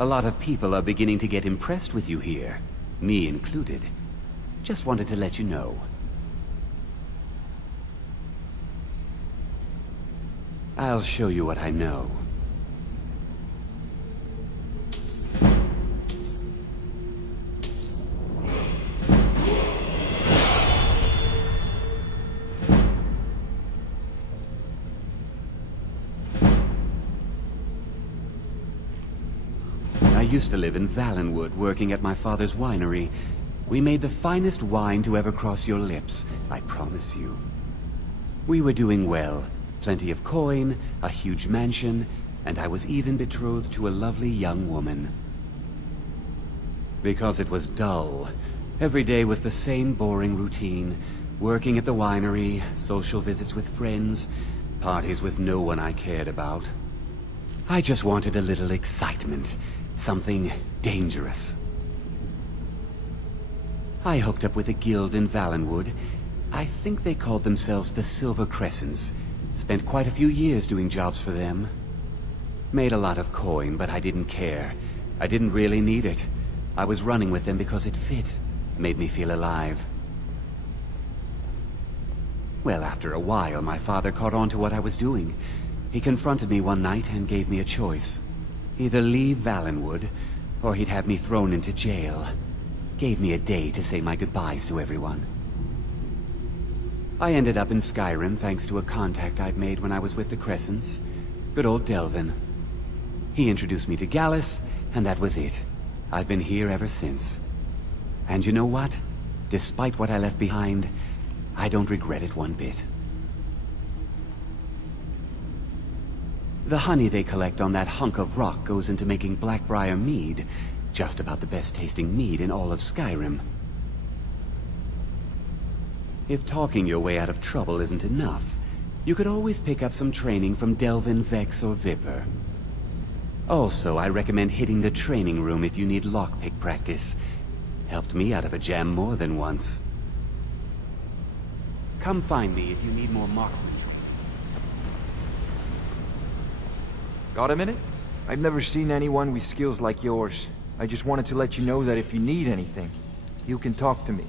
A lot of people are beginning to get impressed with you here, me included. Just wanted to let you know. I'll show you what I know. I used to live in Valenwood, working at my father's winery. We made the finest wine to ever cross your lips, I promise you. We were doing well. Plenty of coin, a huge mansion, and I was even betrothed to a lovely young woman. Because it was dull. Every day was the same boring routine. Working at the winery, social visits with friends, parties with no one I cared about. I just wanted a little excitement. Something dangerous. I hooked up with a guild in Valenwood. I think they called themselves the Silver Crescents. Spent quite a few years doing jobs for them. Made a lot of coin, but I didn't care. I didn't really need it. I was running with them because it fit. Made me feel alive. Well, after a while, my father caught on to what I was doing. He confronted me one night and gave me a choice. Either leave Valenwood, or he'd have me thrown into jail. Gave me a day to say my goodbyes to everyone. I ended up in SKYRIM thanks to a contact I'd made when I was with the Crescents. Good old Delvin. He introduced me to Gallus, and that was it. I've been here ever since. And you know what? Despite what I left behind, I don't regret it one bit. The honey they collect on that hunk of rock goes into making Blackbriar mead, just about the best tasting mead in all of SKYRIM. If talking your way out of trouble isn't enough, you could always pick up some training from Delvin, Vex, or Viper. Also, I recommend hitting the training room if you need lockpick practice. Helped me out of a jam more than once. Come find me if you need more marksmanship. Got a minute? I've never seen anyone with skills like yours. I just wanted to let you know that if you need anything, you can talk to me.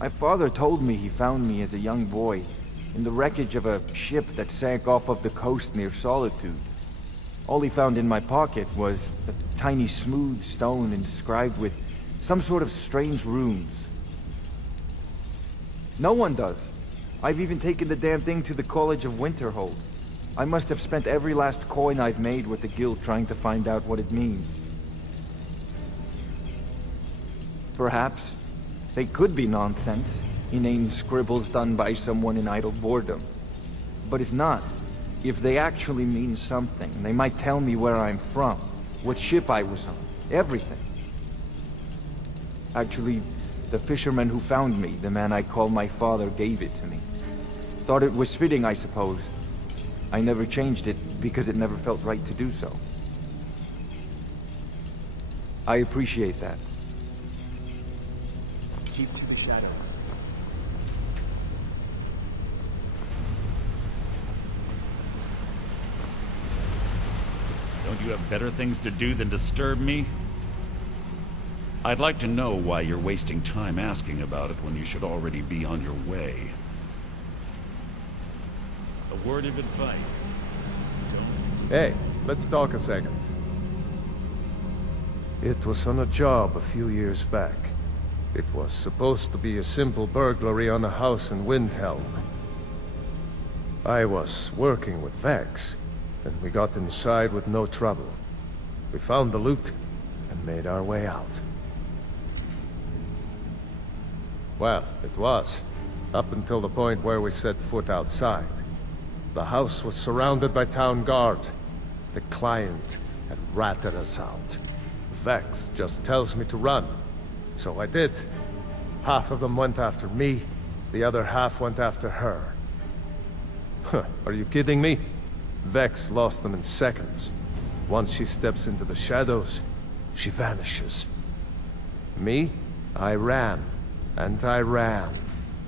My father told me he found me as a young boy in the wreckage of a ship that sank off of the coast near Solitude. All he found in my pocket was a tiny smooth stone inscribed with some sort of strange runes. No one does. I've even taken the damn thing to the College of Winterhold. I must have spent every last coin I've made with the guild trying to find out what it means. Perhaps they could be nonsense, inane scribbles done by someone in idle boredom. But if not, if they actually mean something, they might tell me where I'm from, what ship I was on, everything. Actually, the fisherman who found me, the man I call my father, gave it to me. Thought it was fitting, I suppose. I never changed it because it never felt right to do so. I appreciate that. Keep to the shadow. Don't you have better things to do than disturb me? I'd like to know why you're wasting time asking about it when you should already be on your way. A word of advice. Hey, let's talk a second. It was on a job a few years back. It was supposed to be a simple burglary on a house in Windhelm. I was working with Vex, and we got inside with no trouble. We found the loot and made our way out. Well, it was, up until the point where we set foot outside. The house was surrounded by town guard. The client had ratted us out. Vex just tells me to run. So I did. Half of them went after me, the other half went after her. Huh, are you kidding me? Vex lost them in seconds. Once she steps into the shadows, she vanishes. Me? I ran. And I ran.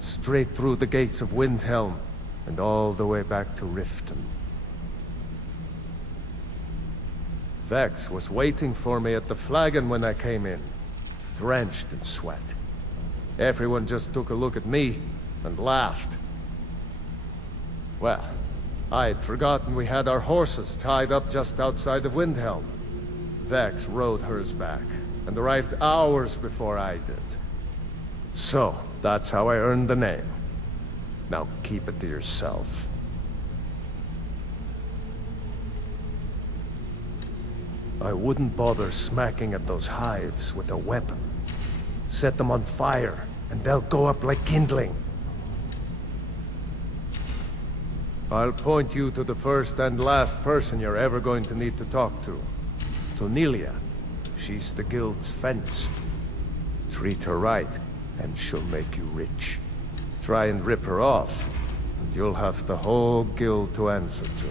Straight through the gates of Windhelm, and all the way back to Riften. Vex was waiting for me at the flagon when I came in, drenched in sweat. Everyone just took a look at me and laughed. Well, I'd forgotten we had our horses tied up just outside of Windhelm. Vex rode hers back and arrived hours before I did. So, that's how I earned the name. Now keep it to yourself. I wouldn't bother smacking at those hives with a weapon. Set them on fire, and they'll go up like kindling. I'll point you to the first and last person you're ever going to need to talk to. Tonelia. She's the guild's fence. Treat her right, and she'll make you rich. Try and rip her off, and you'll have the whole guild to answer to.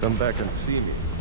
Come back and see me.